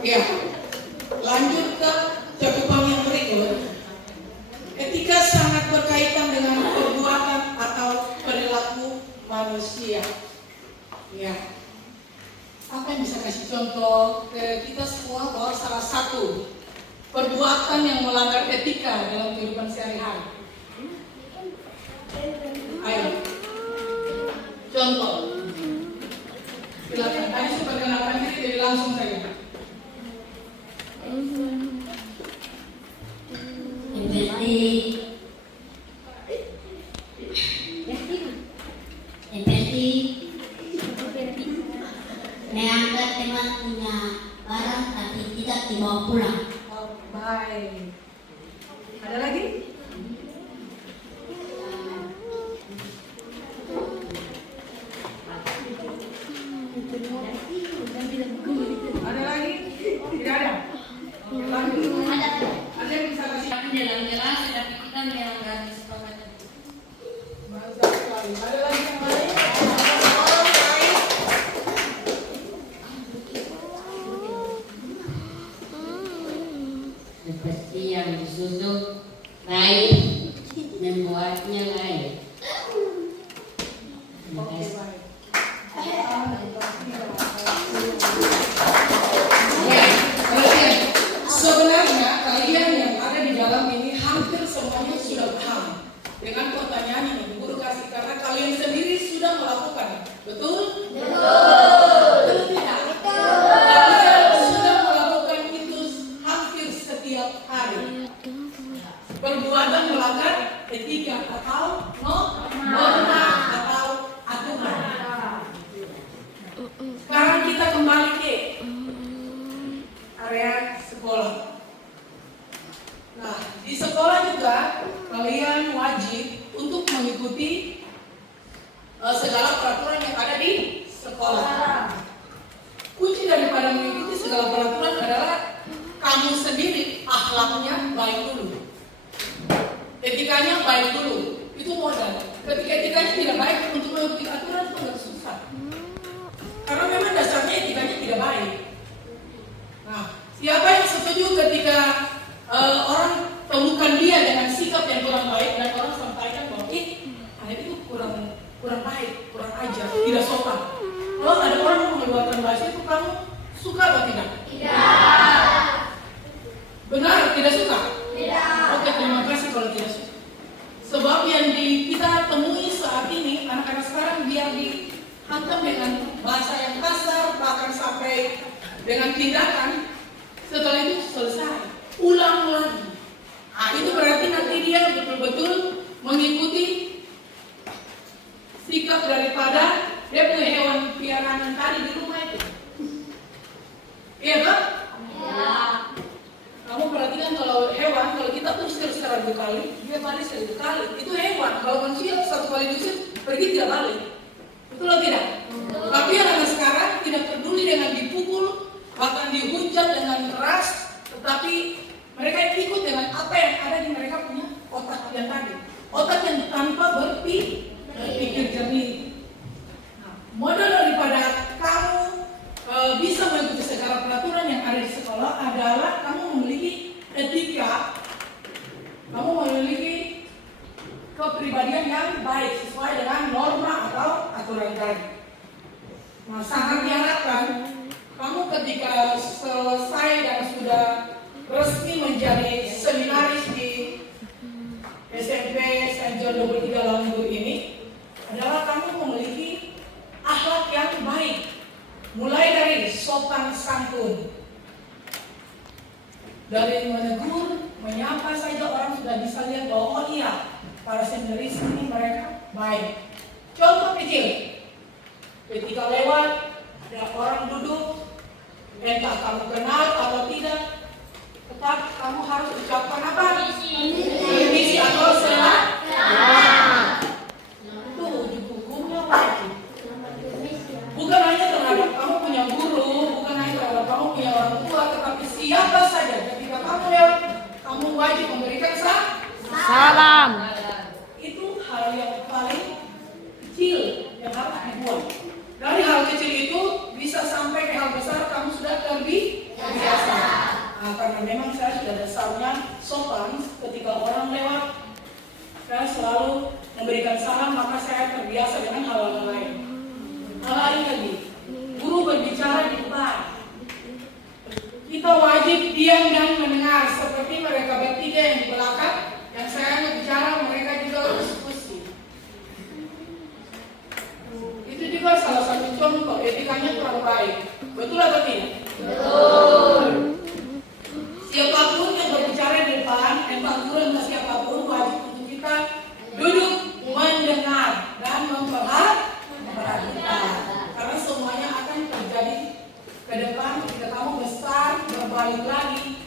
Ya, lanjut ke cakupan yang berikut. Etika sangat berkaitan dengan perbuatan atau perilaku manusia. Ya, apa yang bisa kasih contoh ke kita semua bahwa salah satu perbuatan yang melanggar etika dalam kehidupan sehari-hari? Ayo, contoh. Silakan. Tadi perkenalkan diri, jadi langsung saja. Mengangkat teman punya barang tapi tidak dibawa pulang. Oh, baik. Ada lagi? Ada lagi? Tidak ada? Lanjut. Ada yang bisa kasih? Jelas-jelas tapi kita melanggar kesepakatan. Mantap sekali. Ada lagi yang lain? Seperti yang disusun baik membuatnya lain. Oke, baik. Sebenarnya kalian yang ada di dalam ini hampir semuanya sudah paham dengan pertanyaan yang Ibu Guru kasih karena kalian sendiri sudah melakukan. Betul? Betul tidak? Kalian sudah melakukan itu hampir setiap hari. Perbuatan melanggar etika atau norma atau aturan. Sekarang kita kembali ke area sekolah. Nah, di sekolah juga kalian wajib untuk mengikuti segala peraturan yang ada di sekolah. Kunci daripada mengikuti segala peraturan adalah kamu sendiri akhlaknya baik dulu, etikanya baik dulu. Itu modal. Ketika etikanya tidak baik, untuk mengikuti aturan itu nggak susah. Karena memang dasarnya etikanya tidak baik. Nah, siapa yang setuju ketika orang temukan dia dengan sikap yang kurang baik dan orang sampaikan bahwa itu kurang baik, kurang ajar, tidak sopan. Kalau ada orang yang mengeluarkan bahasa itu, kamu suka atau tidak? Tidak. Benar, tidak suka? Tidak. Oke, terima kasih kalau tidak suka. Sebab yang kita temui saat ini, anak-anak sekarang biar dihantam dengan bahasa yang kasar, bahkan sampai dengan tindakan, setelah itu selesai, ulang lagi. Nah, itu berarti nanti dia betul-betul mengikuti sikap daripada dia punya hewan piaraan tadi di rumah itu. Iya kan? Ya. Kamu perhatikan kalau hewan, kalau kita usir 100 kali, dia balik 100 kali. Itu hewan. Kalau manusia 1 kali diusir, pergi tidak balik. Betul atau tidak? Tapi anak sekarang tidak peduli dengan dipukul, bahkan dihujat dengan keras, tetapi mereka ikut dengan apa yang ada di mereka punya otak yang tadi. Otak yang tanpa berpikir jernih. Nah, modal daripada kamu bisa mengikuti segala peraturan yang ada di sekolah adalah kamu memiliki etika, kamu memiliki kepribadian yang baik sesuai dengan norma atau aturan tadi. Nah, sangat diharapkan kamu ketika selesai dan sudah resmi menjadi seminaris di SMP St. John 23 Lampung ini adalah kamu memiliki akhlak yang baik, mulai dari sopan santun, dari menegur, menyapa saja orang sudah bisa lihat bahwa oh iya, para seminaris ini mereka baik. Contoh kecil, ketika lewat ada orang duduk, entah kamu kenal atau tidak, tetap kamu harus ucapkan apa? Permisi atau selamat. Itu hukumnya wajib. Bukan hanya terhadap kamu punya guru, bukan hanya terhadap kamu punya orang tua, tetapi siapa saja ketika kamu lewat, kamu wajib memberikan salam. Itu hal yang paling kecil yang harus dibuat. Dari hal kecil itu bisa sampai ke hal besar, kamu sudah terbiasa. sopan ketika orang lewat. Saya selalu memberikan salam, maka saya terbiasa dengan hal-hal lain. Hal lain lagi, guru berbicara di depan. Kita wajib diam dan mendengar, seperti mereka bertiga yang di belakang, yang saya berbicara, mereka juga harus diskusi. Itu juga salah satu contoh etikanya kurang baik. Betul atau tidak? Betul. Siapapun yang berbicara di depan, entah guru entah siapapun, wajib untuk kita duduk, mendengar, dan memperhatikan. Karena semuanya akan terjadi ke depan ketika kamu besar, berbalik lagi.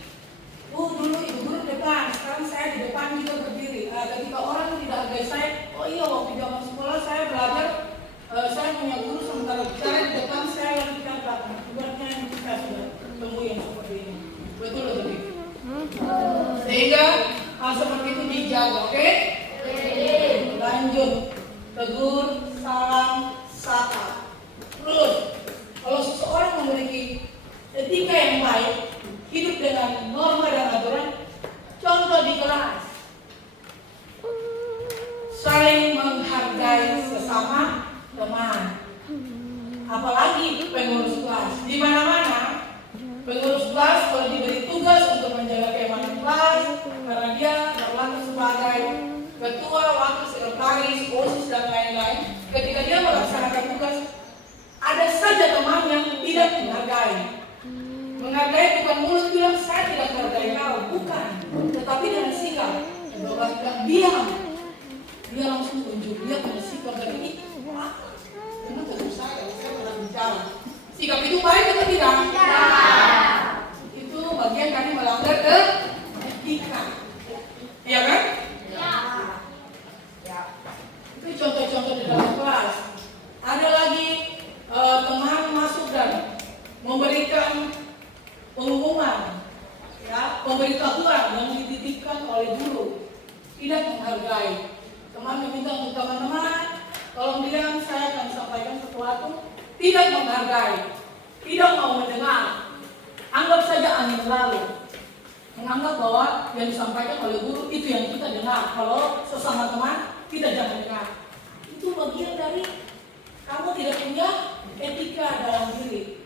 Dulu ibu guru di depan, sekarang saya di depan juga berdiri. Ketika orang tidak hargai saya, oh iya waktu zaman sekolah saya belajar, saya punya guru sementara bicara di depan, saya yang bicara belakang. Ibaratnya yang kita sudah temui yang seperti ini. Betul atau tidak? Sehingga hal seperti itu dijaga, oke? Lanjut, tegur, salam, sapa. Terus, kalau seseorang memiliki etika yang baik, hidup dengan norma dan aturan, contoh di kelas, saling menghargai sesama teman. Apalagi pengurus kelas, di mana-mana pengurus kelas kalau diberi tugas untuk menjaga keamanan kelas, karena dia berlaku sebagai ketua, wakil sekretaris, OSIS dan lain-lain. Ketika dia melaksanakan tugas, ada saja teman yang tidak menghargai. Menghargai bukan mulut bilang saya tidak menghargai kau, bukan, tetapi dengan sikap. Bahwa tidak diam, dia langsung tunjuk, dia punya sikap dari itu. Karena tentu saya pernah bicara. Sikap itu baik atau tidak? Itu bagian kami melanggar ke etika. Iya kan? Ya. Itu contoh-contoh di dalam kelas. Ada lagi teman masuk dan memberikan pengumuman, ya, pemberitahuan yang dititipkan oleh guru, tidak menghargai. Teman meminta untuk teman-teman, tolong bilang saya akan sampaikan sesuatu, tidak menghargai, tidak mau mendengar, anggap saja angin lalu, menganggap bahwa yang disampaikan oleh guru itu yang kita dengar. Kalau sesama teman kita jangan dengar. Itu bagian dari kamu tidak punya etika dalam diri.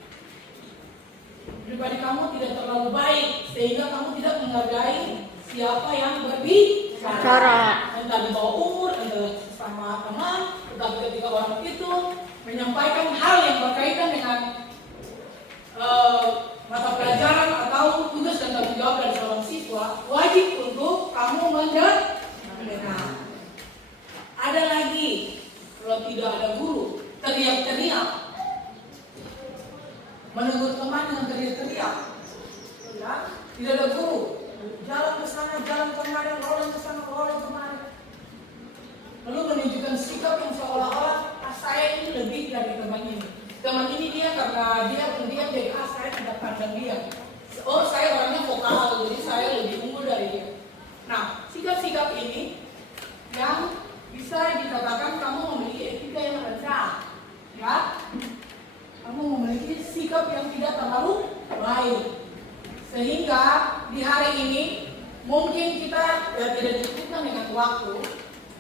Pribadi kamu tidak terlalu baik sehingga kamu tidak menghargai siapa yang berbicara. Entah di bawah umur, entah sama teman, tetapi ketika orang itu menyampaikan hal yang berkaitan dengan mata pelajaran atau tugas dan tanggung jawab dari seorang siswa, wajib untuk kamu mendengar. Ada lagi, kalau tidak ada guru, teriak-teriak, menegur teman dengan teriak-teriak, ya, tidak ada guru, jalan ke sana, jalan kemari, rolling ke sana, rolling kemari, lalu menunjukkan sikap yang seolah-olah saya ini lebih dari teman ini. Teman ini dia karena dia pendiam jadi saya tidak pandang dia. Oh saya orangnya vokal jadi saya lebih unggul dari dia. Nah sikap-sikap ini yang bisa dikatakan kamu memiliki etika yang rendah, ya. Kamu memiliki sikap yang tidak terlalu baik. Sehingga di hari ini mungkin kita tidak dicukupkan dengan waktu.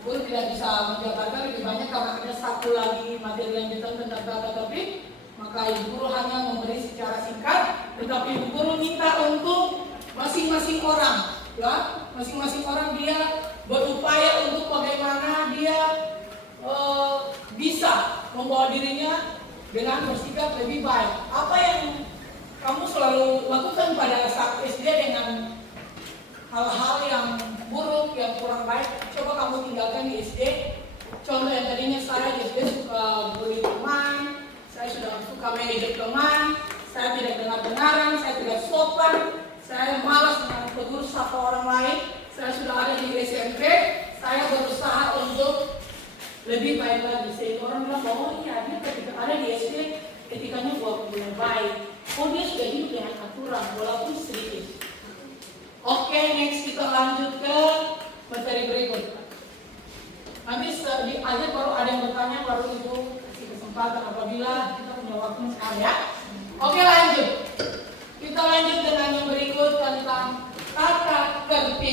Guru tidak bisa menjabarkan lebih banyak karena ada satu lagi materi lanjutan tentang data topik, maka ibu guru hanya memberi secara singkat, tetapi ibu guru minta untuk masing-masing orang, ya, masing-masing orang dia berupaya untuk bagaimana dia bisa membawa dirinya dengan bersikap lebih baik. Apa yang kamu selalu lakukan pada saat SD dengan hal-hal yang buruk, yang kurang baik, coba kamu tinggalkan di SD. Contoh yang tadinya saya di SD suka bully teman, saya sudah suka manajer teman, saya tidak dengar-dengaran, saya tidak sopan, saya malas dengan tegur sapa orang lain. Saya sudah ada di SMP, saya berusaha untuk lebih baik lagi. Sehingga orang bilang bahwa iya, dia ketika ada di SD etikanya benar baik. Oh dia sudah hidup dengan aturan walaupun sedikit. Oke, next kita lanjut ke materi berikut. Nanti di akhir baru ada yang bertanya, baru itu kasih kesempatan apabila kita punya waktu sekarang ya. Oke, lanjut. Kita lanjut dengan yang berikut tentang tata tertib.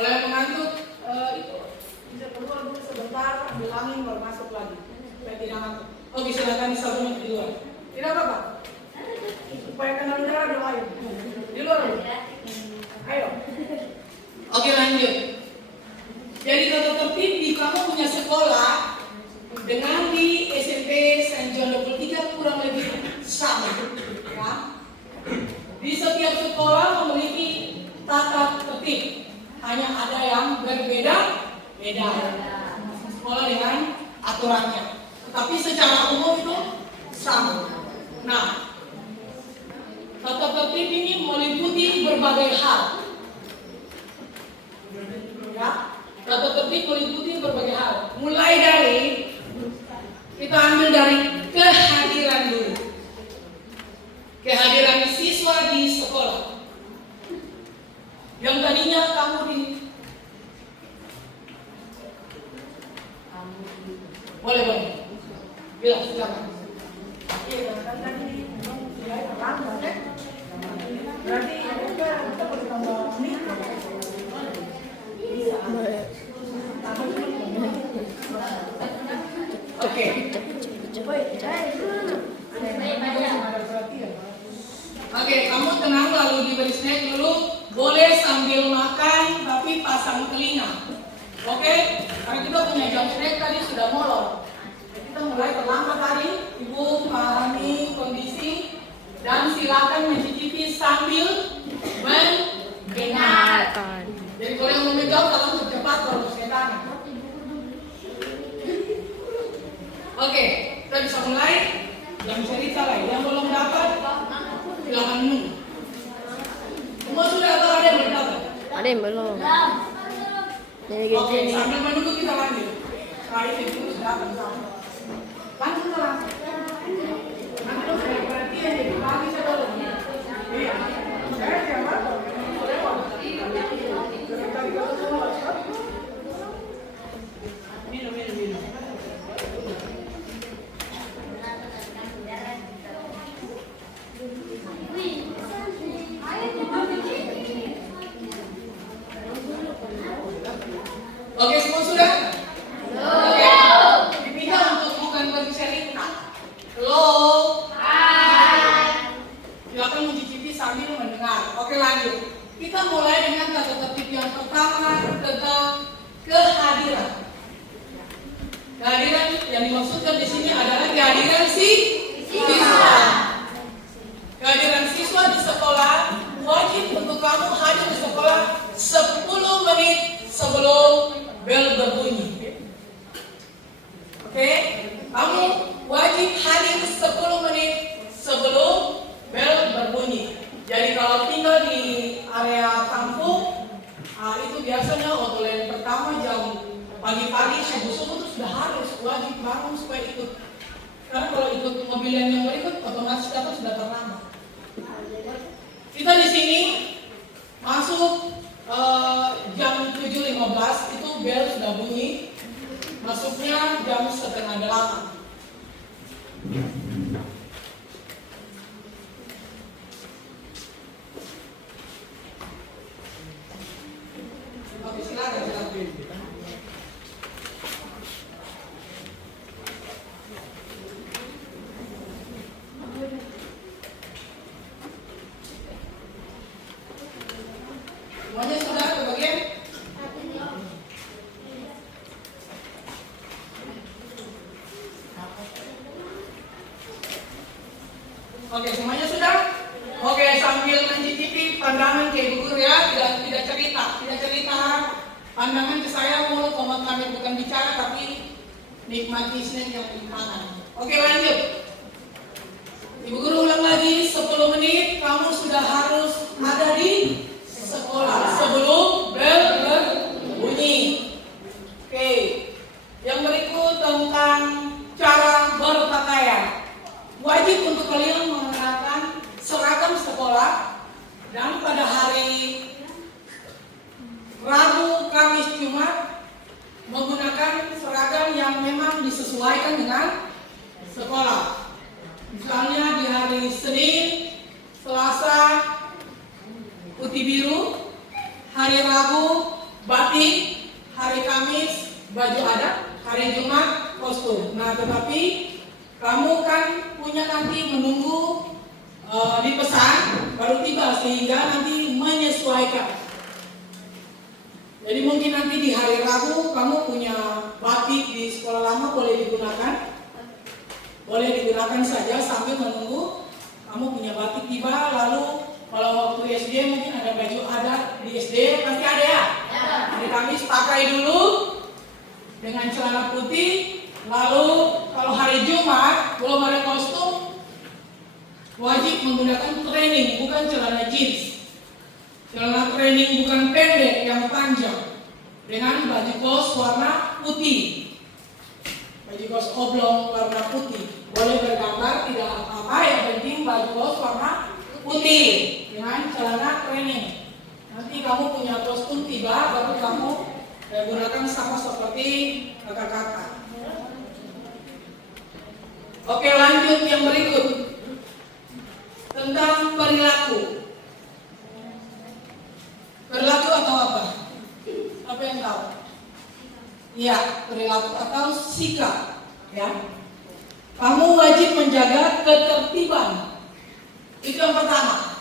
Kalau yang mengantuk, itu bisa keluar dulu sebentar, ambil angin baru masuk lagi. Supaya tidak ngantuk. Oke, silakan disambung di luar. Tidak apa-apa. Supaya kena udara dulu ayo. Di luar dulu. Ayo. Oke, lanjut. Jadi tata tertib di kamu punya sekolah dengan di SMP Saint John 23 kurang lebih sama. Ya. Di setiap sekolah memiliki tata tertib. Hanya ada yang berbeda-beda. Sekolah dengan aturannya. Tetapi secara umum itu sama. Nah, tata tertib ini meliputi berbagai hal. Ya, tata tertib meliputi berbagai hal. Mulai dari kita ambil dari kehadiran dulu. Kehadiran siswa di sekolah. Yang tadinya kamu boleh. Bilang silakan. Iya, kan tadi ya terlambat ya. Berarti kita perlu tambah menit. Oke. Oke, kamu tenang lalu diberi snack dulu. Boleh sambil makan tapi pasang telinga. Oke? Karena kita punya jam snack tadi sudah molor. Kita mulai terlambat tadi. Ibu pahami kondisi dan silakan mencicipi sambil mendengarkan. Jadi kalau yang mau menjawab tolong cepat kalau setan. Oke, kita bisa mulai. Yang cerita lah, yang belum dapat silakan menunggu. Semua sudah atau ada yang belum dapat? Ada yang belum. Oke, sambil menunggu kita lanjut. Setelah itu sudah bersama. Lanjut lah. Nanti lo saya perhatian jadi pagi saya dulu. Iya. Saya siapa? Minum. Oke, semua sudah? Oke. Dipindah untuk bukan bercerita. Halo. Hai. Silakan mencicipi sambil mendengar. Oke, lanjut. Kita mulai dengan tata tertib yang pertama tentang kehadiran. Kehadiran yang dimaksudkan di sini adalah kehadiran siswa. Kehadiran siswa di sekolah wajib untuk kamu hadir di sekolah 10 menit sebelum bel berbunyi. Oke, kamu wajib hadir 10 menit sebelum bel berbunyi. Jadi kalau tinggal di area kampung, itu biasanya online pertama jam pagi-pagi subuh-subuh itu sudah harus wajib bangun supaya ikut. Karena kalau ikut mobil yang berikut, otomatis kita sudah terlambat. Kita di sini masuk jam 7.15 itu bel sudah bunyi. Masuknya jam 7:30. Oke, silakan. Semuanya sudah kebagian? Oke, semuanya sudah? Oke, sambil mencicipi pandangan ke ibu guru ya, tidak cerita pandangan ke saya mulut komat kami bukan bicara tapi nikmati snack yang di tangan. Oke, lanjut. Ibu guru ulang lagi 10 menit kamu sudah harus ada di sekolah sebelum bel berbunyi. Oke. Yang berikut tentang cara berpakaian. Wajib untuk kalian mengenakan seragam sekolah dan pada hari Rabu, Kamis, Jumat menggunakan seragam yang memang disesuaikan dengan sekolah. Misalnya di hari Senin, Selasa putih biru, hari Rabu tetapi kamu kan punya nanti menunggu dipesan baru tiba sehingga nanti menyesuaikan. Jadi mungkin nanti di hari Rabu kamu punya batik di sekolah lama boleh digunakan saja sambil menunggu kamu punya batik tiba. Lalu kalau waktu SD mungkin ada baju adat di SD pasti ada ya. Hari Kamis pakai dulu dengan celana putih. Lalu kalau hari Jumat belum ada kostum, wajib menggunakan training, bukan celana jeans. Celana training bukan pendek, yang panjang, dengan baju kos warna putih. Baju kos oblong warna putih. Boleh bergambar, tidak apa-apa, yang penting baju kos warna putih dengan celana training. Nanti kamu punya kostum tiba, baru kamu gunakan sama seperti kakak-kakak. Oke, lanjut yang berikut tentang perilaku. Perilaku atau apa? Apa yang tahu? Ya, perilaku atau sikap. Ya, kamu wajib menjaga ketertiban. Itu yang pertama.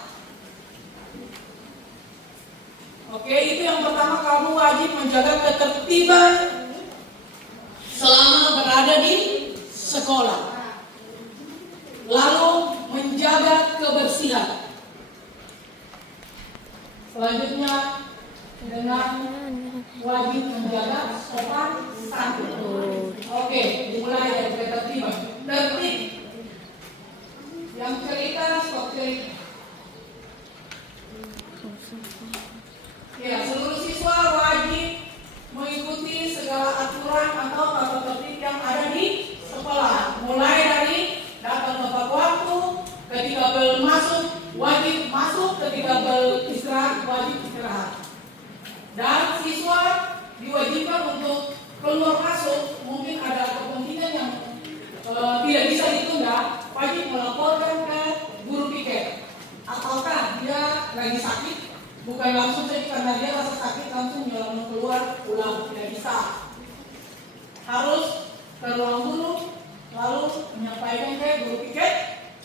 Oke, itu yang pertama, kamu wajib menjaga ketertiban selama berada di sekolah. Lalu menjaga kebersihan. Selanjutnya dengan wajib menjaga sopan santun. Oke, dimulai dari ketertiban. Tertib. Yang cerita stop cerita. Ya, seluruh siswa wajib mengikuti segala aturan atau tata tertib yang ada di sekolah. Mulai dari datang tepat waktu, ketika bel masuk wajib masuk, ketika bel istirahat wajib istirahat. Dan siswa diwajibkan untuk keluar masuk, mungkin ada kepentingan yang tidak bisa ditunda, wajib melaporkan ke guru piket. Ataukah dia lagi sakit, bukan langsung saja karena dia rasa sakit langsung jalan keluar pulang, tidak bisa. Harus ke ruang guru, lalu menyampaikan ke guru piket,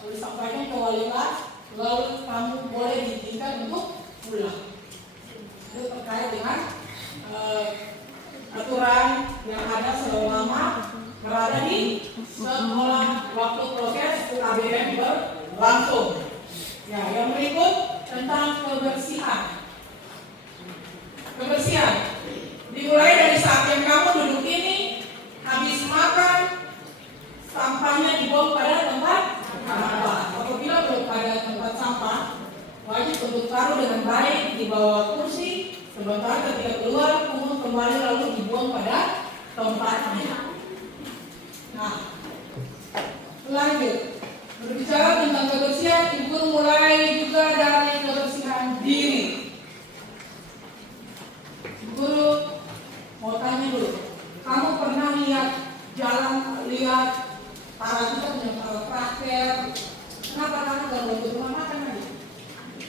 lalu disampaikan ke wali kelas, lalu kamu boleh diizinkan untuk pulang. Itu terkait dengan aturan yang ada selama berada di sekolah waktu proses KBM berlangsung. Ya, yang berikut tentang kebersihan. Kebersihan dimulai dari saat yang kamu duduk ini, habis makan, sampahnya dibuang pada tempat sampah. Apabila belum pada tempat sampah, wajib untuk taruh dengan baik di bawah kursi. Sebentar ketika keluar, pungut kembali lalu dibuang pada tempatnya. Nah, lanjut. Berbicara tentang kebersihan, ibu mulai juga dari kebersihan diri. Guru mau tanya dulu, kamu pernah lihat para kita punya para praktek? Kenapa? Karena kalau untuk rumah makan aja.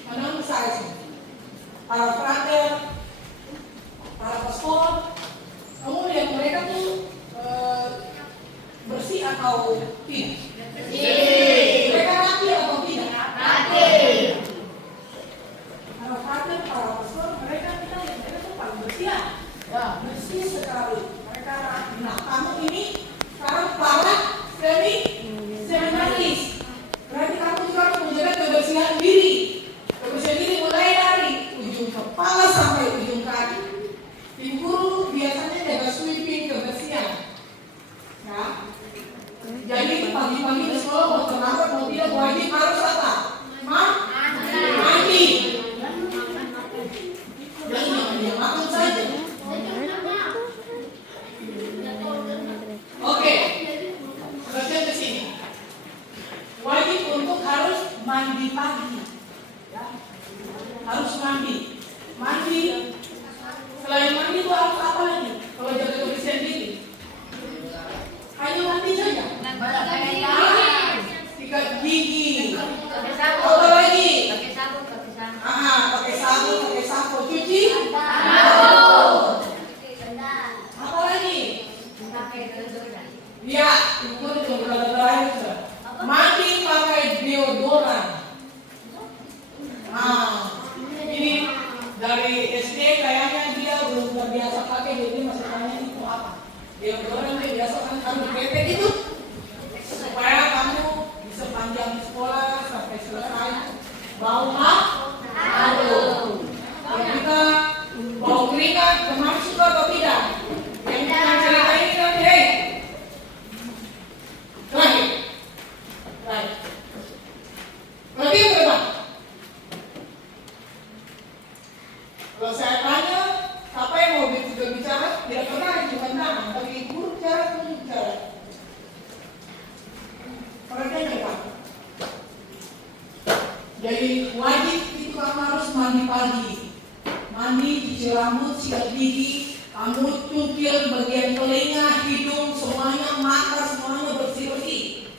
Padahal saya sih, para praktek, para paspor, kamu lihat mereka tuh bersih atau tidak? Mereka rapi atau tidak? Rapi. Para praktek, para paspor, mereka kita lihat mereka tuh paling bersih ya, bersih sekali. Mereka rapi. Nah, kamu ini sekarang para seminaris. Berarti kamu juga harus menjaga kebersihan diri. Kebersihan diri mulai dari ujung kepala sampai ujung kaki. Tim guru biasanya jaga sweeping kebersihan. Ya. Jadi pagi-pagi di sekolah mau terlambat mau tidak wajib harus apa? Mandi. Jangan dia makan saja. pakai, jadi masih tanya itu apa. Yang orang yang biasa kan kamu bebek itu supaya kamu bisa panjang sekolah sampai selesai bau harum. Kalau kita bau keringat, teman suka atau tidak? Yang kita cerita ini kan, hey, terakhir. Berarti berapa? Kalau saya tanya, apa yang mau bicara? Tidak pernah cuma tangan, tapi guru bicara, guru bicara. Perhatian ya Pak. Jadi wajib itu kamu harus mandi pagi, mandi, cuci rambut, sikat gigi, kamu cukil bagian telinga, hidung, semuanya, mata, semuanya bersih-bersih.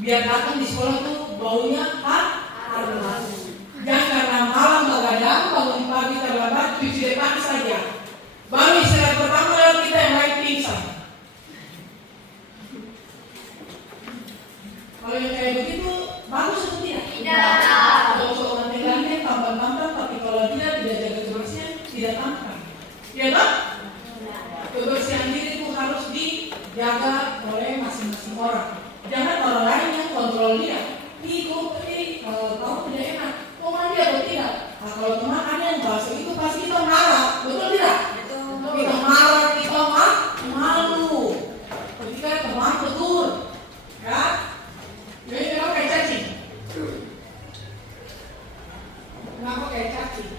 Biar datang di sekolah tuh baunya harum. Jangan karena malam begadang, bangun pagi terlambat, cuci depan saja. Baru istirahat pertama lalu kita yang lain pingsan. Kalau yang kayak begitu bagus atau tidak? Tidak. Kalau seorang tegangnya tampan-tampan, tapi kalau tidak jaga kebersihan, tidak tampan. Ya kan? Kebersihan diri itu harus dijaga oleh masing-masing orang. Jangan orang lain yang kontrol dia. Kamu tidak enak. Mau mandi atau tidak? Nah, kalau teman ada yang bahasa itu pasti kita marah, betul tidak? Betul. Kita marah, kita malu. Ketika teman tegur, ya. Jadi kenapa kayak cacing? Kenapa kayak cacing?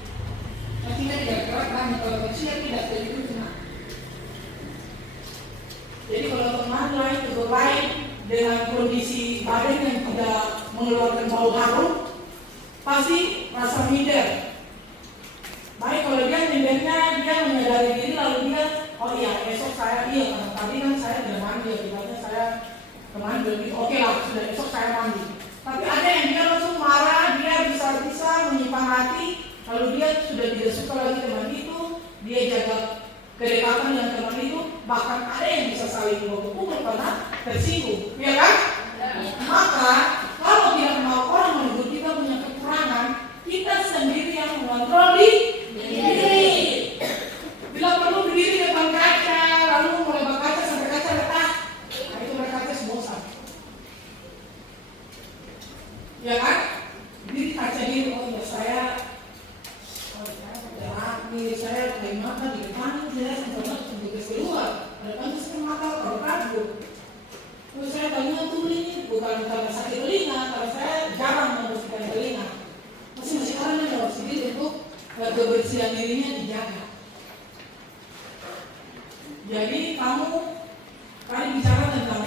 Cacingnya tidak gerak, kan? Kalau kecil tidak jadi tenang. Jadi kalau teman lain tegur lain dengan kondisi badan yang tidak mengeluarkan bau harum, pasti rasa minder. Baik kalau dia mindernya, dia menyadari diri lalu dia, oh iya esok saya karena tadi kan saya sudah mandi, akibatnya saya kemarin lebih oke lah, sudah esok saya mandi. Tapi ada yang dia langsung marah, dia bisa menyimpan hati, lalu dia sudah tidak suka lagi teman itu, dia jaga kedekatan dengan teman itu, bahkan ada yang bisa saling pukul karena tersinggung, ya kan? Maka kalau tidak mau orang menegur kita punya kekurangan, kita sendiri yang mengontrol diri. Bila perlu berdiri depan kaca, lalu melebar kaca sampai kaca retak, nah itu mereka bosan. Ya kan? Diri kaca diri, oh ya saya rapi, saya kayak mata di depan, saya sampai keluar, ada kan saya mata kalau ragu. Terus saya tanya tuli, bukan karena sakit telinga, karena saya jarang membersihkan telinga. Masing-masing orang yang harus diri untuk kebersihan dirinya dijaga. Jadi kamu tadi bicara tentang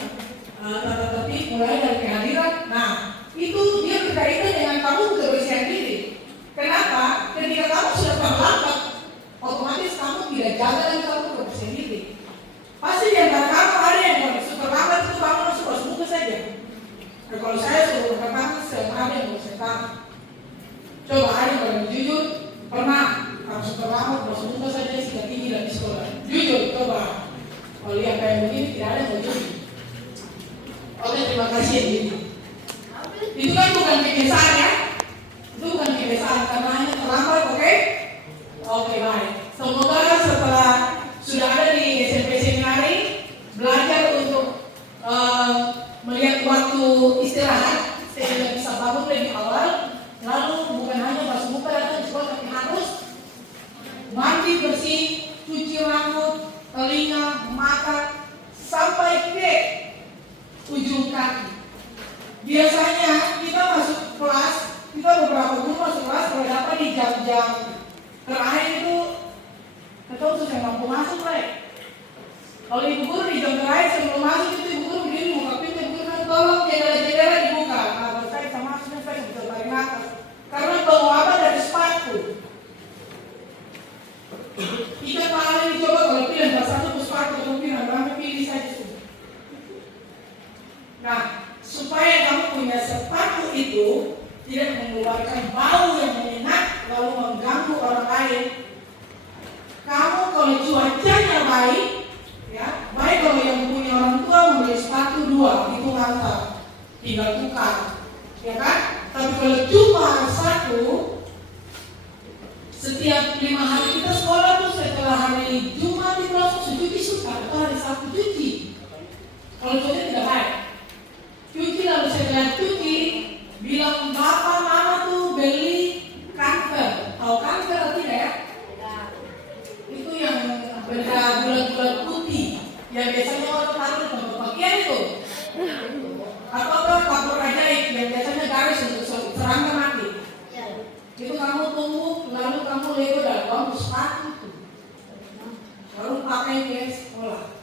tata tertib mulai dari kehadiran. Nah, itu dia berkaitan dengan kamu kebersihan diri. Kenapa? Ketika kamu sudah terlambat, otomatis kamu tidak jaga dan kamu kebersihan diri. Pasti di antara kamu ada yang suka banget itu kamu langsung harus buka saja. Nah, kalau saya sudah buka banget, saya ada yang mau saya tahu. Coba ada yang jujur, pernah kamu suka banget, langsung buka saja sikat gigi dan di sekolah. Jujur, coba. Kalau lihat kayak begini, tidak ada yang mau jujur. Oke, terima kasih ya Gini. Itu kan bukan kebiasaan ya. Itu bukan kebiasaan, karena hanya terlambat, oke? Oke, baik. Semoga setelah sudah ada di SMP Seminari, belajar untuk melihat waktu istirahat, sehingga bisa bangun lebih awal. Lalu bukan hanya basuh muka datang di sekolah, tapi harus mandi bersih, cuci rambut, telinga, mata, sampai ke ujung kaki. Biasanya kita masuk kelas, kita beberapa guru masuk kelas kalau dapat di jam-jam terakhir itu kita sudah mampu masuk lah. Kalau ibu guru di jam terakhir sebelum masuk itu ibu guru berdiri buka pintu, ibu guru tolong jendela-jendela dibuka. Nah, kalau saya bisa masuk, saya bisa balik atas. Karena bau apa dari sepatu. Kita paling dicoba kalau pilih salah satu sepatu atau pilih saja sudah. Nah, supaya kamu punya sepatu itu tidak mengeluarkan bau yang menyengat lalu mengganggu orang lain. Kamu kalau cuacanya baik, ya, baik kalau yang punya orang tua membeli sepatu 2, itu mantap, tinggal tukar, ya kan? Tapi kalau cuma 1, Setiap 5 hari kita sekolah tuh setelah hari Jumat itu langsung cuci suka atau hari Sabtu cuci. Kalau cuci tidak baik. Cuci lalu setelah cuci bilang bapak mama tuh beli kanker. Tahu kanker atau tidak ya? Itu yang benda bulat-bulat putih yang biasanya orang taruh di tempat pakaian itu. Apakah kapur ajaib yang biasanya garis untuk serangga mati. Itu kamu tunggu, lalu kamu lego dalam bambu sepatu itu. Lalu pakai ke sekolah.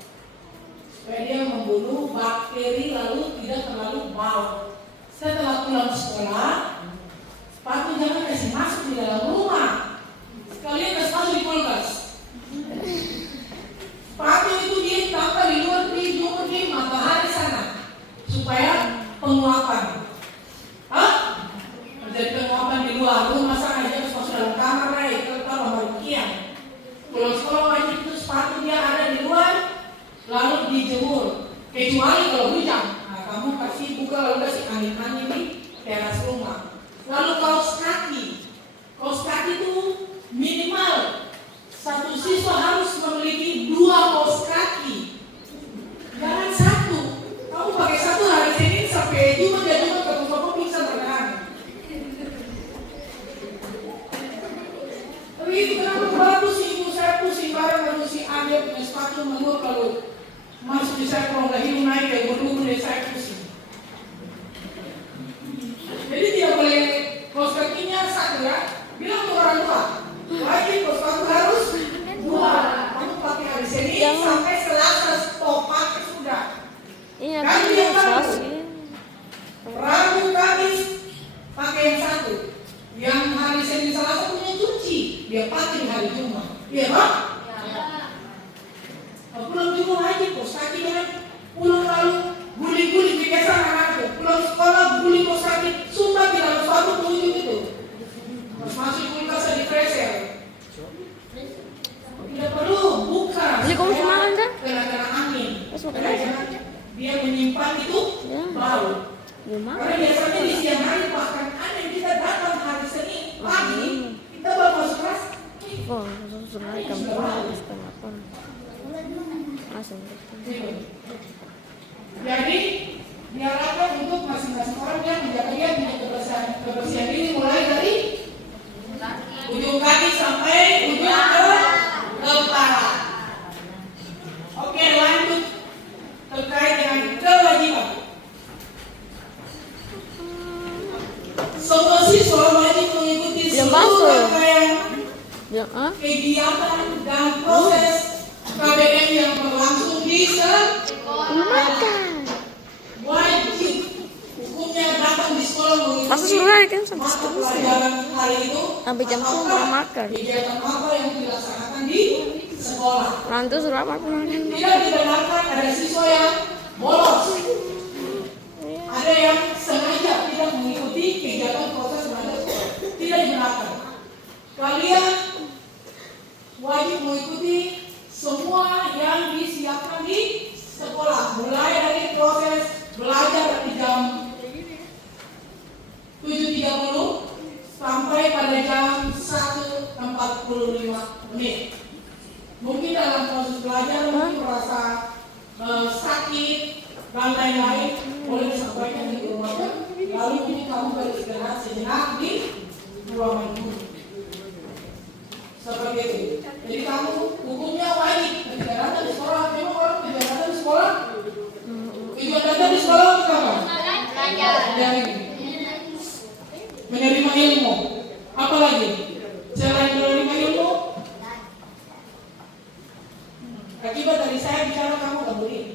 Supaya dia membunuh bakteri lalu tidak terlalu bau. Setelah pulang sekolah, sepatu jangan kasih masuk di dalam rumah. Sekalian kasih masuk di kulkas. Sepatu itu dia tampar di luar di matahari sana. Supaya penguapan. Hah? Menjadi penguapan di luar. Lu masa aja harus masuk dalam kamar itu kalau bagian. Kalau sekolah wajib itu sepatu dia ada di luar, lalu dijemur. Kecuali kalau hujan, nah kamu kasih buka lalu kasih angin-angin di teras rumah. Lalu kaos kaki itu minimal satu siswa harus memiliki 2 kaos kaki. Jangan 1. Kamu pakai 1 hari Senin sampai Jumat ya Jumat ketemu kamu pingsan bertahan. Tapi itu kenapa bagus ibu saya pusing bareng lalu si Ade punya sepatu menurut kalau masuk di saya kalau nggak hidung naik kayak berdua dari saya pusing. Jadi tidak boleh kaos kakinya 1 ya. Bilang ke orang tua wajib kaos kaki harus 2. Kamu pakai hari Senin sampai Selasa stop pakai sudah. Iya, Ganti yang baru. Rabu Kamis pakai yang 1. Yang hari Senin Selasa punya cuci, dia pakai hari Jumat. Iya Pak? Pulang juga aja kos kaki kan. Pulang lalu guli-guli biasa anakku. Pulang sekolah guli kos kaki, sumpah tidak suatu pengunjung itu. Masuk kulkas di freezer. Tidak perlu buka. Beli kamu semalam kan? Kena angin. Terus makan aja. Dia menyimpan itu Ya. bau. Gimana? Karena biasanya di siang hari bahkan aneh kita datang hari Senin pagi kita baru masuk kelas. Oh, sudah ikan panas kenapa? Asam. Jadi diharapkan untuk masing-masing orang yang menjaga punya kebersihan diri mulai dari ujung kaki sampai ujung ke kepala. Oke, lanjut terkait dengan kewajiban. Semua siswa wajib mengikuti seluruh rangkaian kegiatan dan proses KBM yang berlangsung di sekolah. Wajib hukumnya datang di sekolah mengikuti mata pelajaran hari itu. Sampai jam 10 belum makan. Kegiatan apa yang dilaksanakan di sekolah. Nanti sudah makan. Tidak dibenarkan ada siswa yang bolos. Ada yang sengaja tidak mengikuti kegiatan proses belajar sekolah. Tidak dibenarkan. Kalian wajib mengikuti semua yang disiapkan di sekolah. Mulai dari proses belajar di jam 7.30 sampai pada jam 1.45 menit. Mungkin dalam proses belajar mungkin merasa sakit dan lain-lain, boleh disampaikan di rumah. Lalu ini kamu beristirahat sejenak di ruangan guru. Seperti itu. Jadi kamu hukumnya wajib ketika datang di sekolah. Memang orang tidak datang di sekolah. Tujuan datang di sekolah untuk apa? Belajar. Menerima ilmu. Apa lagi? Selain menerima ilmu, akibat dari saya bicara kamu gak boleh.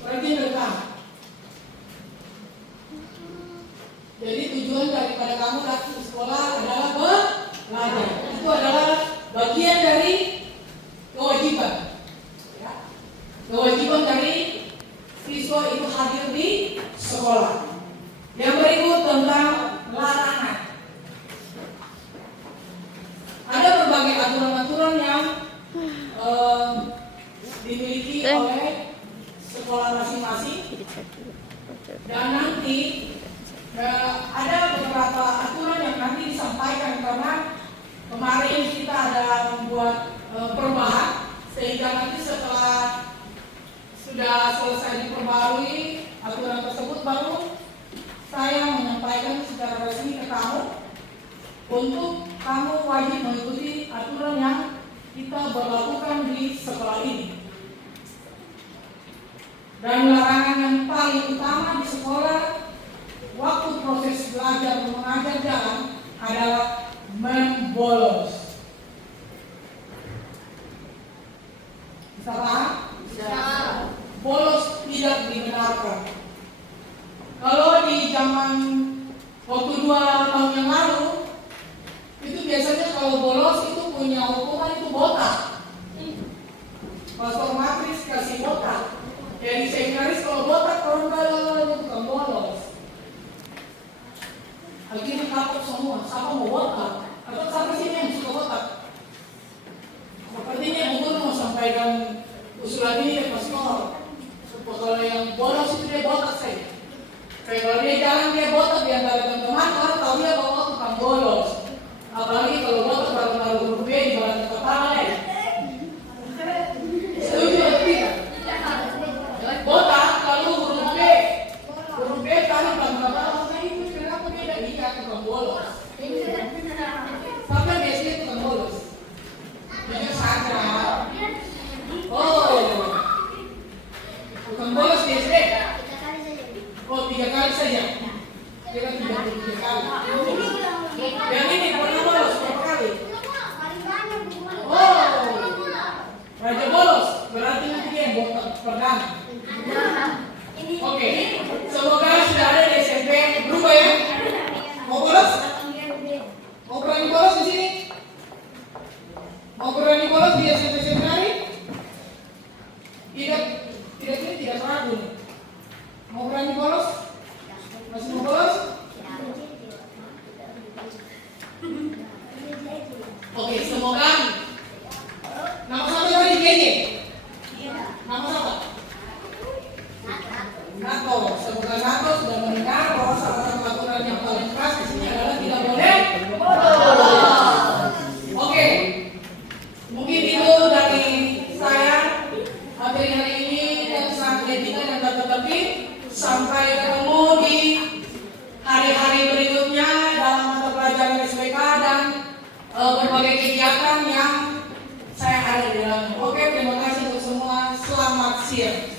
Perhatian rekam. Jadi tujuan daripada kamu datang ke sekolah adalah belajar. Itu adalah bagian dari kewajiban. Ya. Kewajiban dari siswa itu hadir di sekolah. Yang berikut tentang larangan. Ada berbagai aturan-aturan yang dimiliki oleh sekolah masing-masing. Dan nanti ada beberapa aturan yang nanti disampaikan sampaikan karena kemarin kita ada membuat perubahan sehingga nanti setelah sudah selesai diperbarui aturan tersebut baru saya menyampaikan secara resmi ke kamu untuk kamu wajib mengikuti aturan yang kita berlakukan di sekolah ini. Dan larangan yang paling utama di sekolah waktu proses belajar mengajar jalan adalah membolos. Bisa paham? Bisa. Bolos tidak dibenarkan. Kalau di zaman waktu 2 tahun yang lalu, itu biasanya kalau bolos itu punya hukuman itu botak. Pastor Matris kasih botak. Jadi seminaris kalau botak orang itu bukan bolos. Akhirnya kapok semua, siapa mau botak? Atau siapa sih yang suka botak? Sepertinya yang guru mau sampaikan usulan ini ya pastor. Kalau yang bolos itu dia botak saja. Kayak kalau dia jalan dia botak di antara teman-teman, orang tahu dia bahwa tukang bolos. Apalagi kalau botak baru taruh huruf B di belakang kepala ya. Setuju atau tidak? Botak lalu huruf B taruh di belakang kepala, nah itu kenapa beda? Iya tukang bolos. Sampai biasanya tukang bolos. Jujur saja. Oh, tukang bolos biasanya. Oh, 3 kali saja. Kira 33 kali. Yang ini pernah bolos berapa kali? Oh, raja bolos. Berarti nanti dia yang botak perdana. Oke, semoga sudah ada di SMP berubah ya. Mau bolos? Mau berani bolos di sini? Mau berani bolos di SMP seminari? Tidak ragu nih. Mau berani bolos? Masih mau bolos? Oke, semoga nama satu tadi JJ. Nama siapa? Nato. Semoga Nato sudah mendengar bahwa salah satu aturan yang paling keras di sini adalah tidak boleh bolos. Oke, mungkin itu dari saya materi hari ini tentang etika dan tata tertib. Sampai ketemu di hari-hari berikutnya dalam mata pelajaran SPK dan berbagai kegiatan yang saya ada di dalamnya. Oke, terima kasih untuk semua. Selamat siang.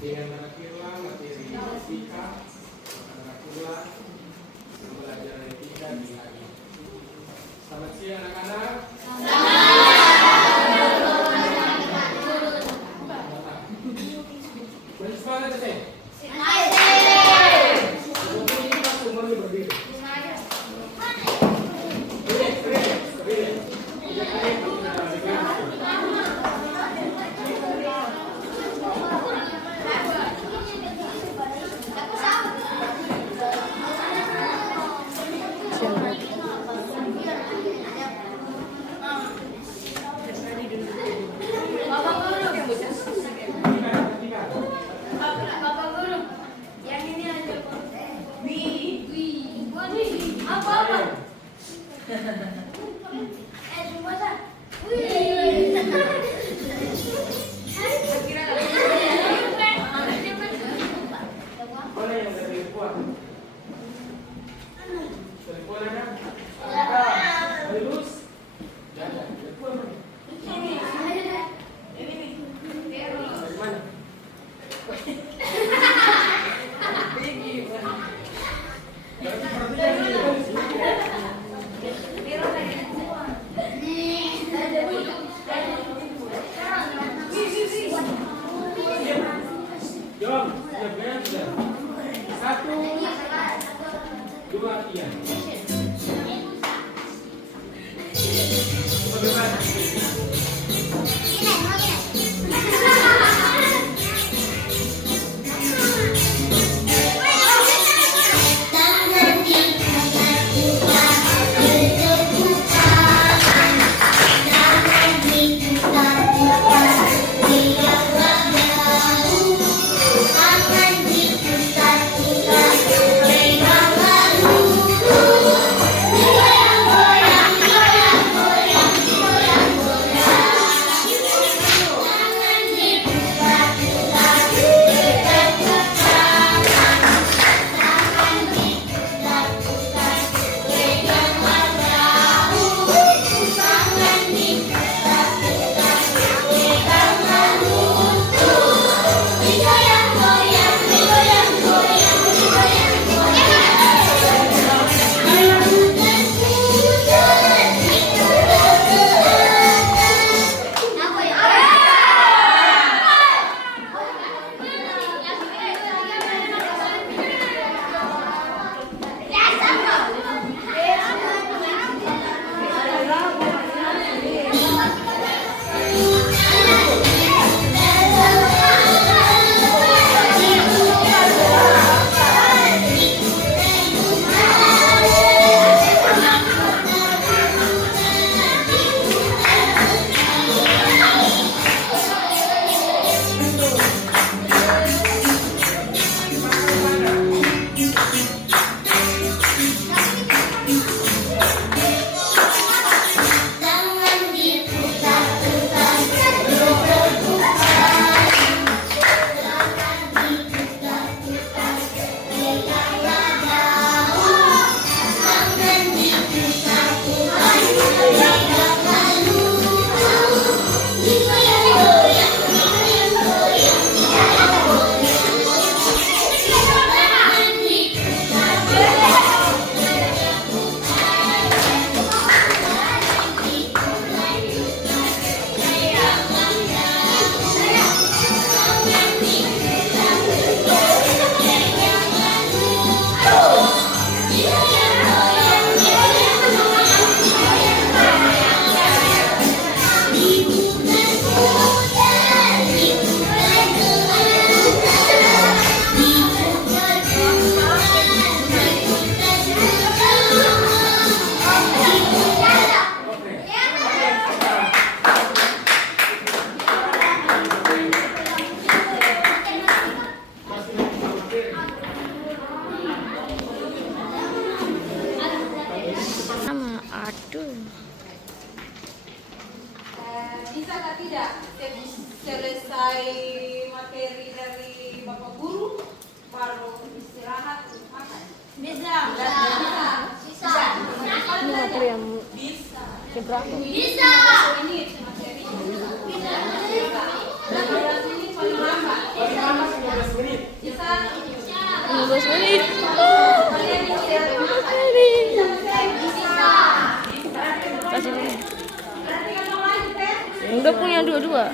Dengan menakirlah materi etika, menakirlah belajar etika di hari. Selamat siang anak-anak. Bersemangat sih. Ini pas umurnya berdiri. Berdiri. Mana yang dari kuat? Telepon ada? Lulus? Jangan. Telepon mana? Dari mana? Jom, siap-siap sudah. 1, 2, 3. Bagaimana? Jangan Seberapa? Bisa. Paling lama 15 menit. 15 menit. Oh. Kasih ini. Udah punya dua-dua.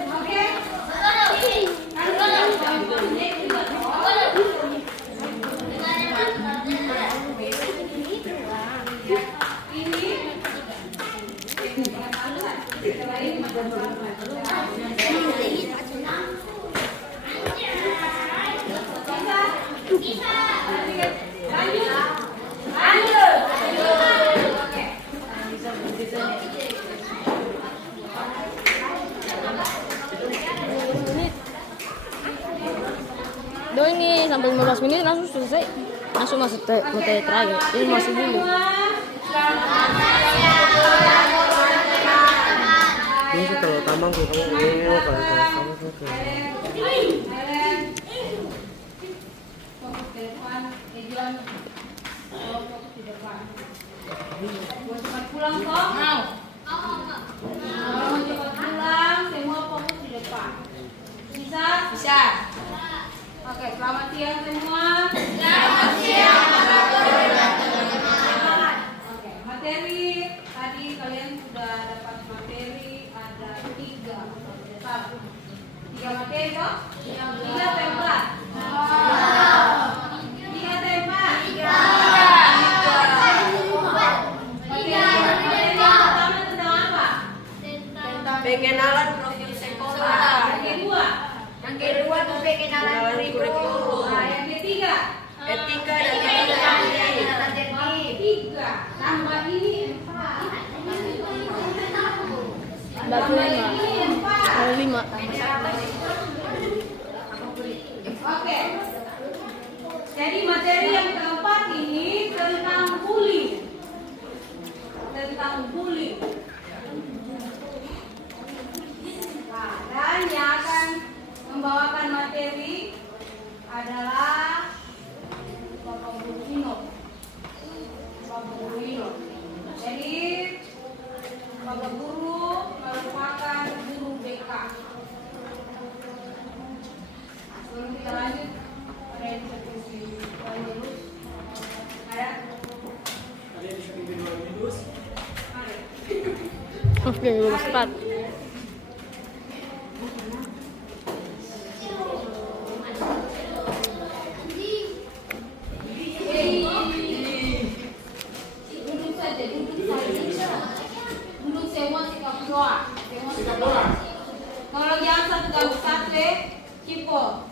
Do ini sampai 15 menit langsung selesai. Langsung masuk materi terakhir. Ini masih dulu. Ini sih kalau tambang tuh kamu ini kalau tambang tuh. Pulang kok? Mau. Mau cepat pulang, semua fokus di depan. Bisa? Bisa. Oke, selamat siang semua. Selamat siang. Oke, materi tadi kalian sudah dapat materi ada 3 materi toh? 3 tempat. 3 tempat. 3. Pengenalan profil sekolah. Yang kedua tuh pengenalan kurikulum. Nah, yang ketiga Etika dan tata tertib. 3. Tambah ini 4. Batu 5. Oke. Jadi materi yang keempat ini tentang bullying. Nah, dan yang akan membawakan materi adalah Bapak Guru Ino. Jadi Bapak Guru merupakan guru BK. Sebelum kita lanjut, ada yang bisa kasih lulus? Ada? Ada yang bisa pimpin lulus? Ada. Oke, lulus 4. Duduk semua sikap doa. Kalau yang satu gabung sate, cipo.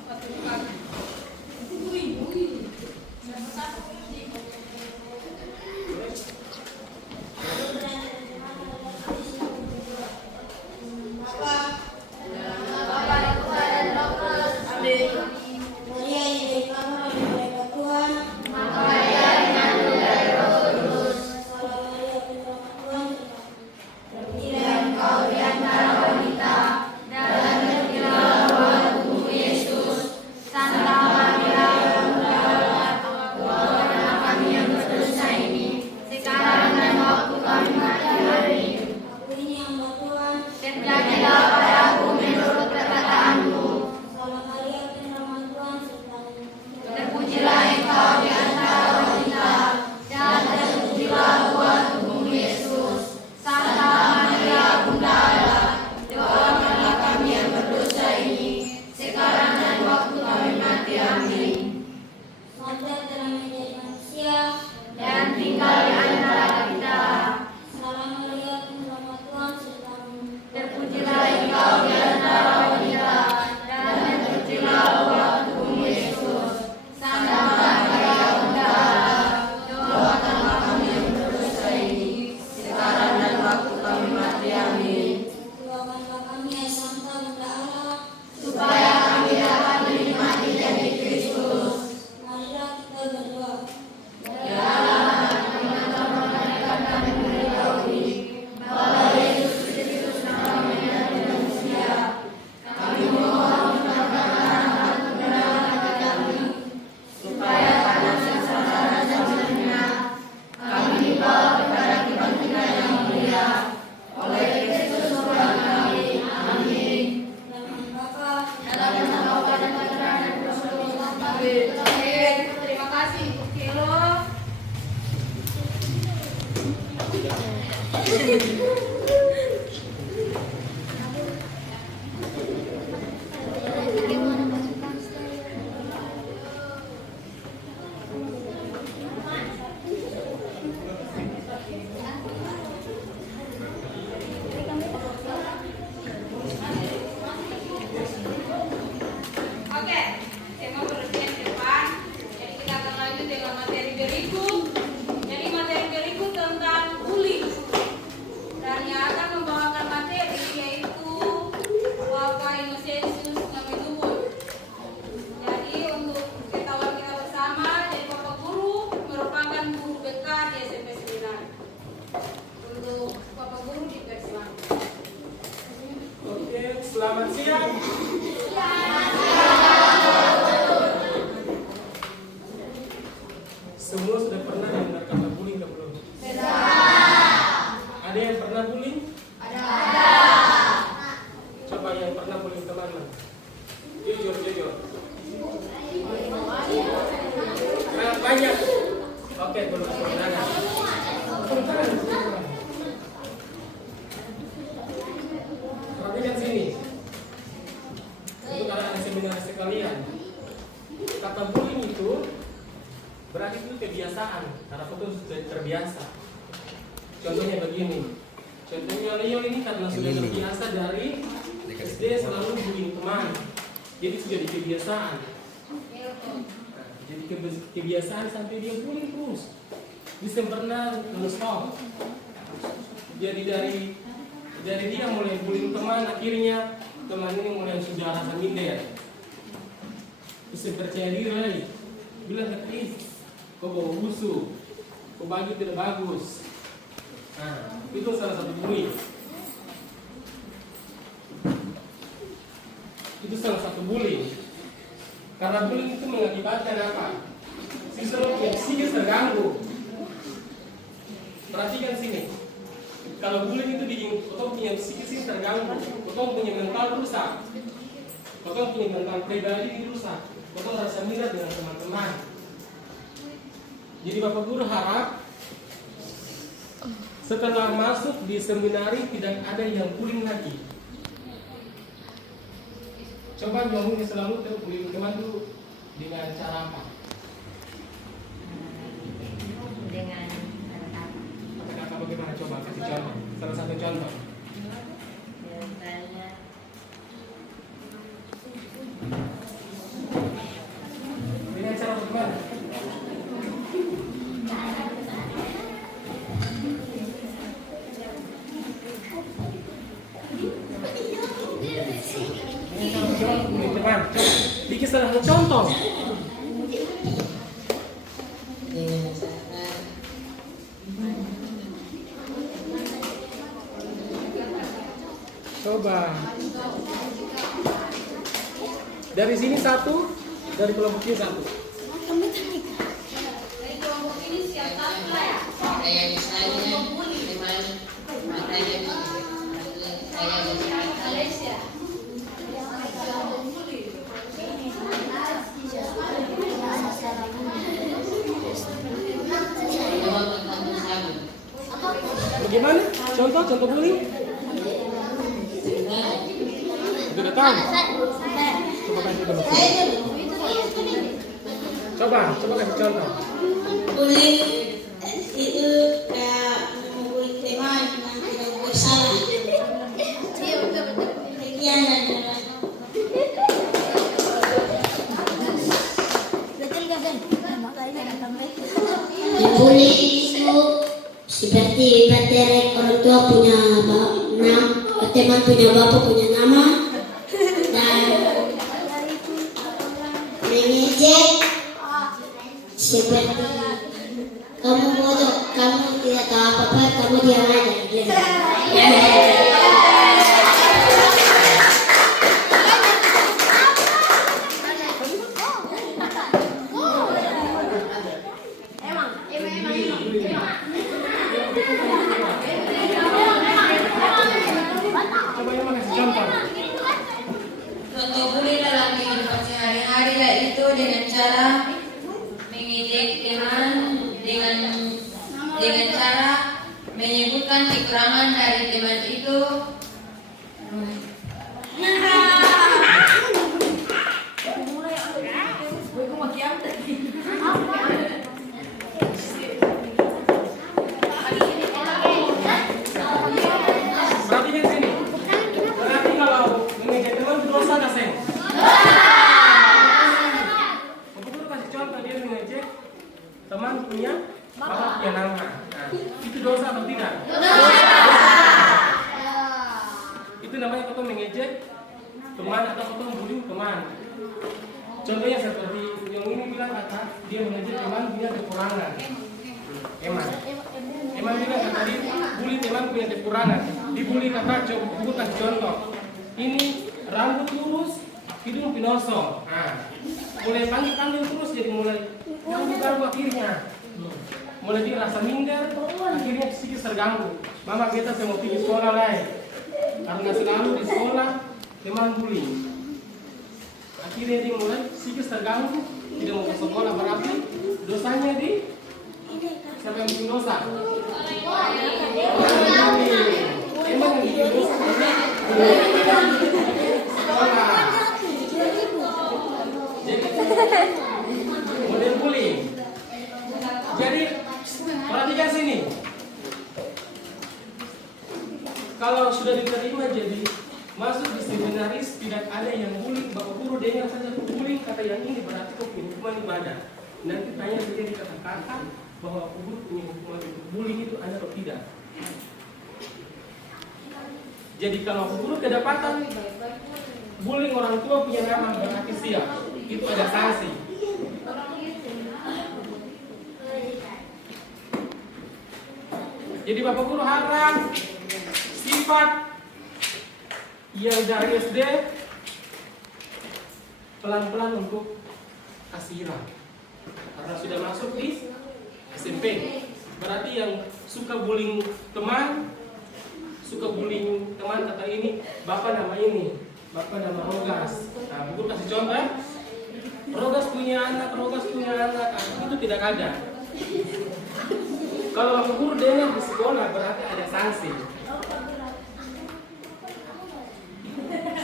Oke, tema berikutnya ke depan. Jadi kita akan lanjut dengan materi berikut. Jadi materi berikut tentang bullying. Dan yang akan membawakan materi yaitu Bapak Innocentius Namedubul. Jadi untuk ketahuan kita bersama, jadi Bapak Guru merupakan guru BK di SMP 9. Untuk Bapak Guru dipersilakan. Oke, selamat siang. Semua sudah pernah mendengar kata bullying atau belum? Ada yang pernah bullying? Ada. Coba yang pernah bullying teman-teman. Jujur. Banyak. Oke, belum tangan. Perhatikan sini. Untuk anak-anak seminar sekalian, kata bullying itu berarti itu kebiasaan, karena itu sudah terbiasa. Contohnya begini. Contohnya Leo ini karena sudah terbiasa dari SD selalu bullying teman, jadi sudah di kebiasaan. Nah, jadi kebiasaan sampai dia bullying terus. Bisa pernah non-stop. Jadi dari dia mulai bullying teman, akhirnya teman ini mulai sudah rasa minder. Bisa percaya diri lagi. Bilang ke kau bawa musuh, kau bagi tidak bagus. Nah, itu salah satu bullying. Itu salah satu bullying. Karena bullying itu mengakibatkan apa? Siswa psikis terganggu. Perhatikan sini. Kalau bullying itu bikin kau punya psikis ini terganggu, kau punya mental rusak, kau punya mental pribadi rusak, kau rasa minder dengan teman-teman. Jadi Bapak Guru harap setelah masuk di seminari tidak ada yang bullying lagi. Coba ngomongnya selalu bullying teman itu dengan cara apa? Dengan Kata-kata bagaimana? Coba kasih contoh. Salah satu contoh. misalnya Dengan cara bagaimana? Teman, bikin salah satu contoh. Coba. Dari sini satu, dari kelompok ini satu. Dari kelompok ini siapa ya? Kayak misalnya teman matanya saya Malaysia. Bagaimana? Contoh bullying? Sudah tahu? Coba kasih contoh. Bullying itu kayak membuli teman yang tidak bersalah. Demikian adalah bully itu seperti materi orang tua punya teman punya bapak punya nama dan mengejek seperti kamu bodoh, kamu tidak tahu apa-apa, kamu diam aja. Coba yang mana kasih contoh? Contoh bully dalam kehidupan sehari-hari yaitu dengan cara mengejek teman, dengan cara menyebutkan kekurangan dari teman itu. Perhatikan sini. Berarti kalau mengejek teman itu dosa nggak, Seng? Bapak Guru kasih contoh, dia mengejek teman punya bapak punya nama. Nah, itu dosa atau tidak? Itu namanya kau mengejek teman atau kau membuli teman. Contohnya seperti yang ini bilang kata dia mengejek teman punya kekurangan. Eman bilang kata tadi bully teman punya kekurangan. Dibully kata coba kasih contoh. Ini rambut lurus, hidung pinoso. Nah, mulai panggil terus jadi mulai ganggu akhirnya. Mulai dia rasa minder, akhirnya psikis terganggu. Mama kita saya mau pergi sekolah lain. Karena selalu di sekolah teman bullying. Akhirnya dia mulai psikis terganggu, tidak mau ke sekolah, berarti dosanya di siapa yang bikin dosa? Emang yang bikin dosa? Sekolah. Jadi model bullying. Jadi perhatikan sini. Kalau sudah diterima jadi masuk di seminaris, tidak ada yang bullying. Bapak Guru dengar saja bullying kata yang ini berarti kau punya hukuman ibadah. Nanti tanya saja di kata-kata bahwa Bapak Guru punya hukuman itu. Bullying itu ada atau tidak? Jadi kalau Bapak Guru kedapatan bullying orang tua punya nama berarti siap. Itu ada sanksi. Jadi Bapak Guru harap sifat yang dari SD pelan-pelan untuk kasihkan. Karena sudah masuk di SMP. Berarti yang suka bullying teman kata ini, Bapak nama ini, Bapak nama Rogas. Nah, Guru kasih contoh. Rogas punya anak, itu tidak ada. Kalau Bapak Guru dengar di sekolah berarti ada sanksi.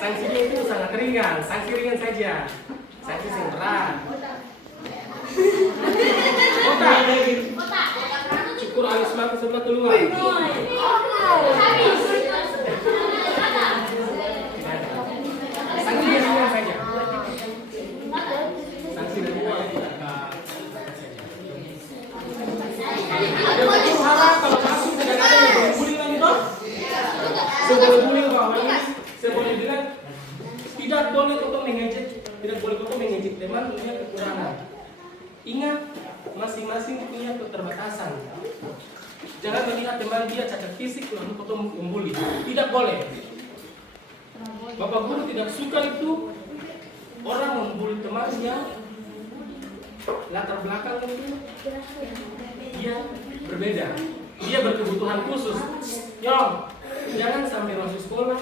Sanksinya itu sangat ringan, sanksi ringan saja. Sanksi yang berat. Cukur alis mata sebelah keluar. Sanksi ringan saja. Sanksi ringan saja. Ada betul harap kalau masuk tidak ada yang bullying lagi toh? Sebelum bullying bahwa ini saya boleh bilang tidak boleh kau mengejek teman punya kekurangan. Ingat masing-masing punya keterbatasan. Jangan melihat teman dia cacat fisik lalu kau membuli. Tidak boleh. Bapak Guru tidak suka itu orang membuli teman yang latar belakang itu dia berbeda. Dia berkebutuhan khusus. Yong, jangan sampai masuk sekolah.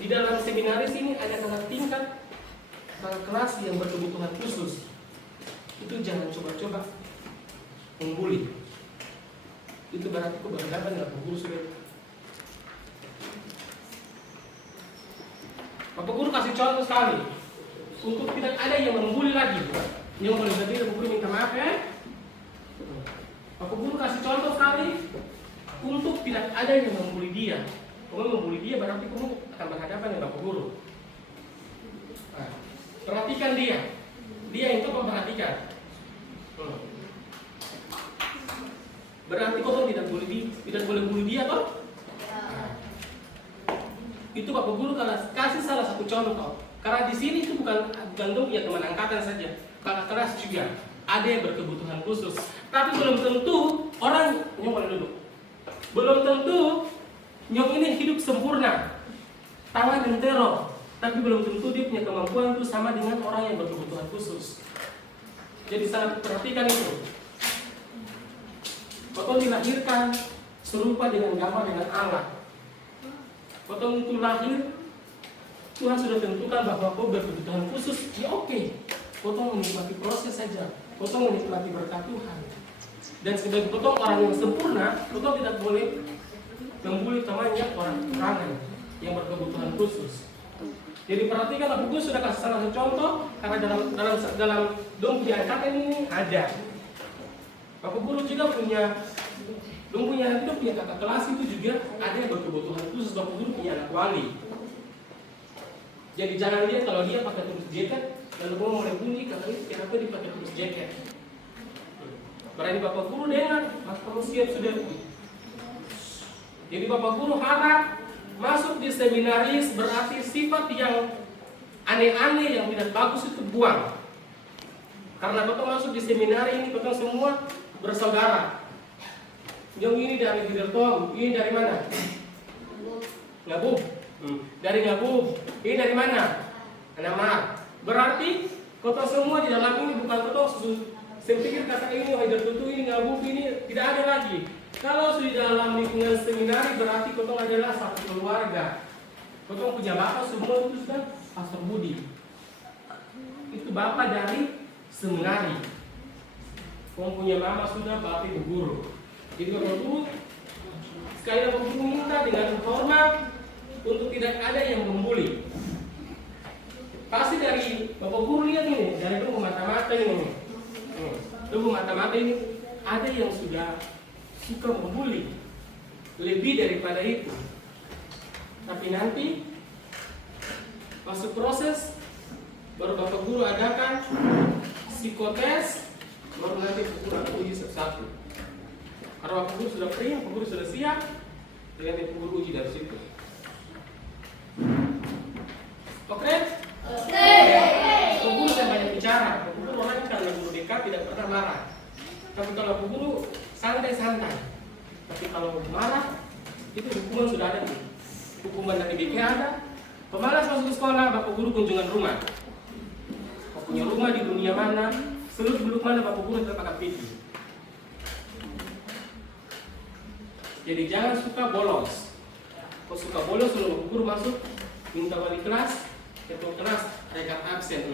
Di dalam seminaris ini ada kakak tingkat kelas yang berkebutuhan khusus. Itu jangan coba-coba membuli. Itu berarti kau berhadapan dengan Bapak Guru sudah. Bapak Guru kasih contoh sekali. Untuk tidak ada yang membuli lagi. Yang boleh berarti Bapak Guru minta maaf ya. Bapak Guru kasih contoh sekali. Untuk tidak ada yang membuli dia. Kalau membuli dia berarti kamu akan berhadapan dengan Bapak Guru. Nah, perhatikan dia. Dia itu memperhatikan. Berarti kau tidak boleh bully dia toh? Nah, itu Bapak Guru kalau kasih salah satu contoh. Karena di sini itu bukan gandum ya teman angkatan saja. Kakak kelas juga ada yang berkebutuhan khusus. Tapi belum tentu orang nyong dulu. Belum tentu nyong ini hidup sempurna, tangan entero, tapi belum tentu dia punya kemampuan itu sama dengan orang yang berkebutuhan khusus. Jadi sangat perhatikan itu. Potong dilahirkan serupa dengan gambar dengan Allah. Potong itu lahir, Tuhan sudah tentukan bahwa kau berkebutuhan khusus, ya oke. Potong menikmati proses saja, potong menikmati berkat Tuhan. Dan sebagai potong orang yang sempurna, potong tidak boleh membuli temannya orang yang berkebutuhan khusus. Jadi perhatikan, Bapak Guru sudah kasih salah satu contoh karena dalam dong punya angkatan ini ada. Bapak Guru juga punya kakak kelas itu juga ada yang berkebutuhan khusus. Bapak Guru punya anak wali. Jadi jangan lihat kalau dia pakai terus jaket lalu mau mulai bunyi karena kenapa dia pakai terus jaket. Berani Bapak Guru dengar, Mas kamu siap sudah. Jadi Bapak Guru harap masuk di seminaris berarti sifat yang aneh-aneh yang tidak bagus itu buang. Karena Bapak masuk di seminari ini Bapak semua bersaudara. Yang ini dari Hidertom, ini dari mana? Ngabub. Dari Ngabub. Ini dari mana? Anamar. Berarti kota semua di dalam ini bukan kota susu. Saya pikir kata ini Hidertom ini Ngabub ini tidak ada lagi. Kalau sudah dalam lingkungan seminari berarti kotong adalah satu keluarga. Kotong punya bapak semua itu sudah Pastor Budi. Itu bapak dari seminari. Kotong punya mama sudah bapak ibu guru. Jadi Bapak Guru sekali Bapak Guru minta dengan hormat untuk tidak ada yang membuli. Pasti dari Bapak Guru lihat ini dari tunggu mata-mata ini. Tunggu mata-mata ini ada yang sudah suka membuli lebih daripada itu. Tapi nanti masuk proses baru Bapak Guru adakan psikotes, baru nanti Bapak Guru akan uji satu-satu. Karena Bapak Guru sudah free, Bapak Guru sudah siap, dengan Bapak Guru uji dari situ. Oke? Bapak Guru saya banyak bicara. Bapak Guru orang kalau guru dekat tidak pernah marah. Tapi kalau Bapak Guru santai-santai. Tapi kalau marah, itu hukuman sudah ada tuh. Hukuman dari BK ada. Pemalas masuk ke sekolah, Bapak Guru kunjungan rumah. Bapak punya rumah di dunia mana, seluruh beluk mana Bapak Guru tetap akan pilih. Jadi jangan suka bolos. Kalau suka bolos, kalau Bapak Guru masuk, minta wali kelas, ketua kelas, rekap absen.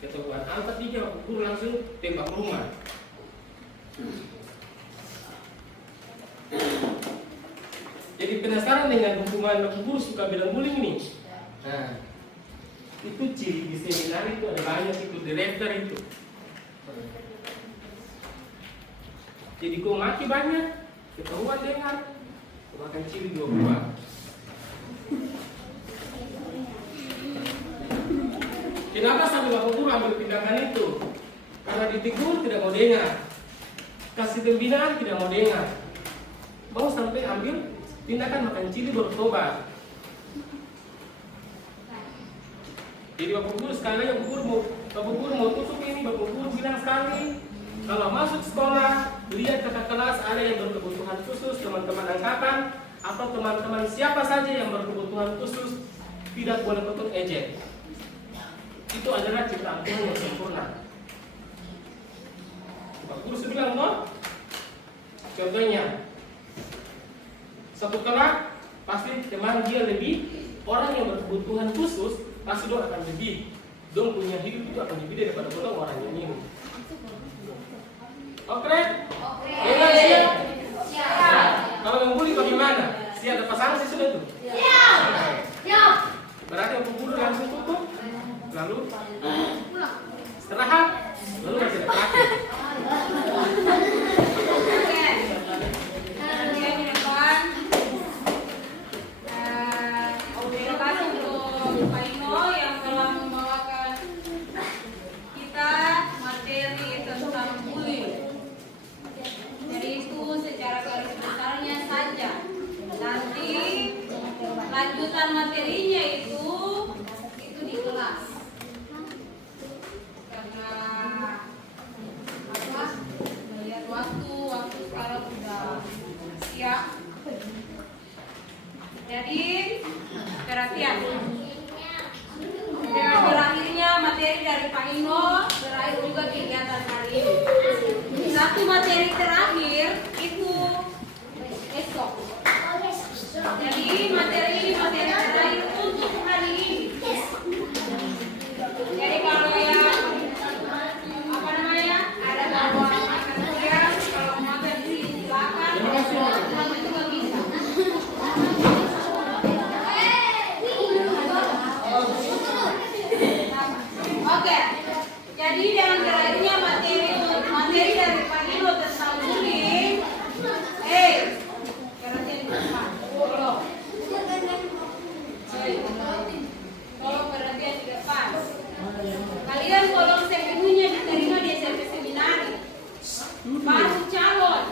Ketua angkat 3, Bapak Guru langsung tembak rumah. Jadi penasaran dengan hukuman Bapak Guru suka bilang bullying ini. Nah, itu ciri di seminar itu ada banyak itu direktur itu. Jadi kau maki banyak, ketahuan dengar, kau makan ciri 2 buah. Kenapa sampai Bapak Guru ambil tindakan itu? Karena ditegur tidak mau dengar, kasih pembinaan tidak mau dengar, mau sampai ambil tindakan makan cili bertobat. Jadi Bapak Guru sekali lagi Bapak Guru mau tutup ini. Bapak Guru bilang sekali, kalau masuk sekolah lihat kakak kelas ada yang berkebutuhan khusus, teman-teman angkatan atau teman-teman siapa saja yang berkebutuhan khusus, tidak boleh potong ejek. Itu adalah ciptaan Tuhan yang sempurna. Bapak Guru bilang no. Contohnya satu kelas pasti teman dia lebih, orang yang berkebutuhan khusus pasti dong akan lebih, dong punya hidup itu akan lebih daripada orang yang ini. Oke? Dengar siap? Siap. Kalau membuli bagaimana? Siap ada sanksi sudah tuh? Siap. Berarti Bapak Guru langsung tutup, lalu istirahat, lalu masih ada praktek. Lanjutan materinya itu di kelas. Karena apa? Melihat waktu sekarang sudah siap. Jadi perhatian. Dengan berakhirnya materi dari Pak Ino, berakhir juga kegiatan hari ini. Satu materi terakhir itu esok. Jadi materi ini materi terakhir untuk hari ini. Jadi kalau yang apa namanya ada kalau akan siang, kalau Jadi dengan berakhirnya materi dari Pak Nino tentang bullying, perhatian di depan. Tolong perhatian di depan. Kalian tolong sepenuhnya diterima di SMP Seminari. Baru calon.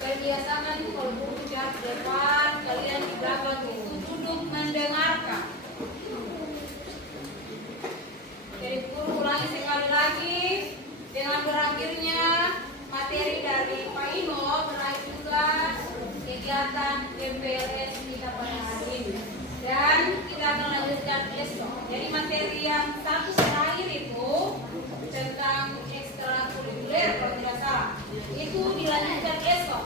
Kebiasaan itu kalau guru jarak depan, kalian di belakang itu duduk mendengarkan. Jadi guru ulangi sekali lagi, dengan berakhirnya materi dari Pak Ino berakhir juga kegiatan MPLS kita pada hari ini. Dan kita akan lanjutkan besok. Jadi materi yang satu terakhir itu tentang ekstrakurikuler kalau tidak salah, itu dilanjutkan besok.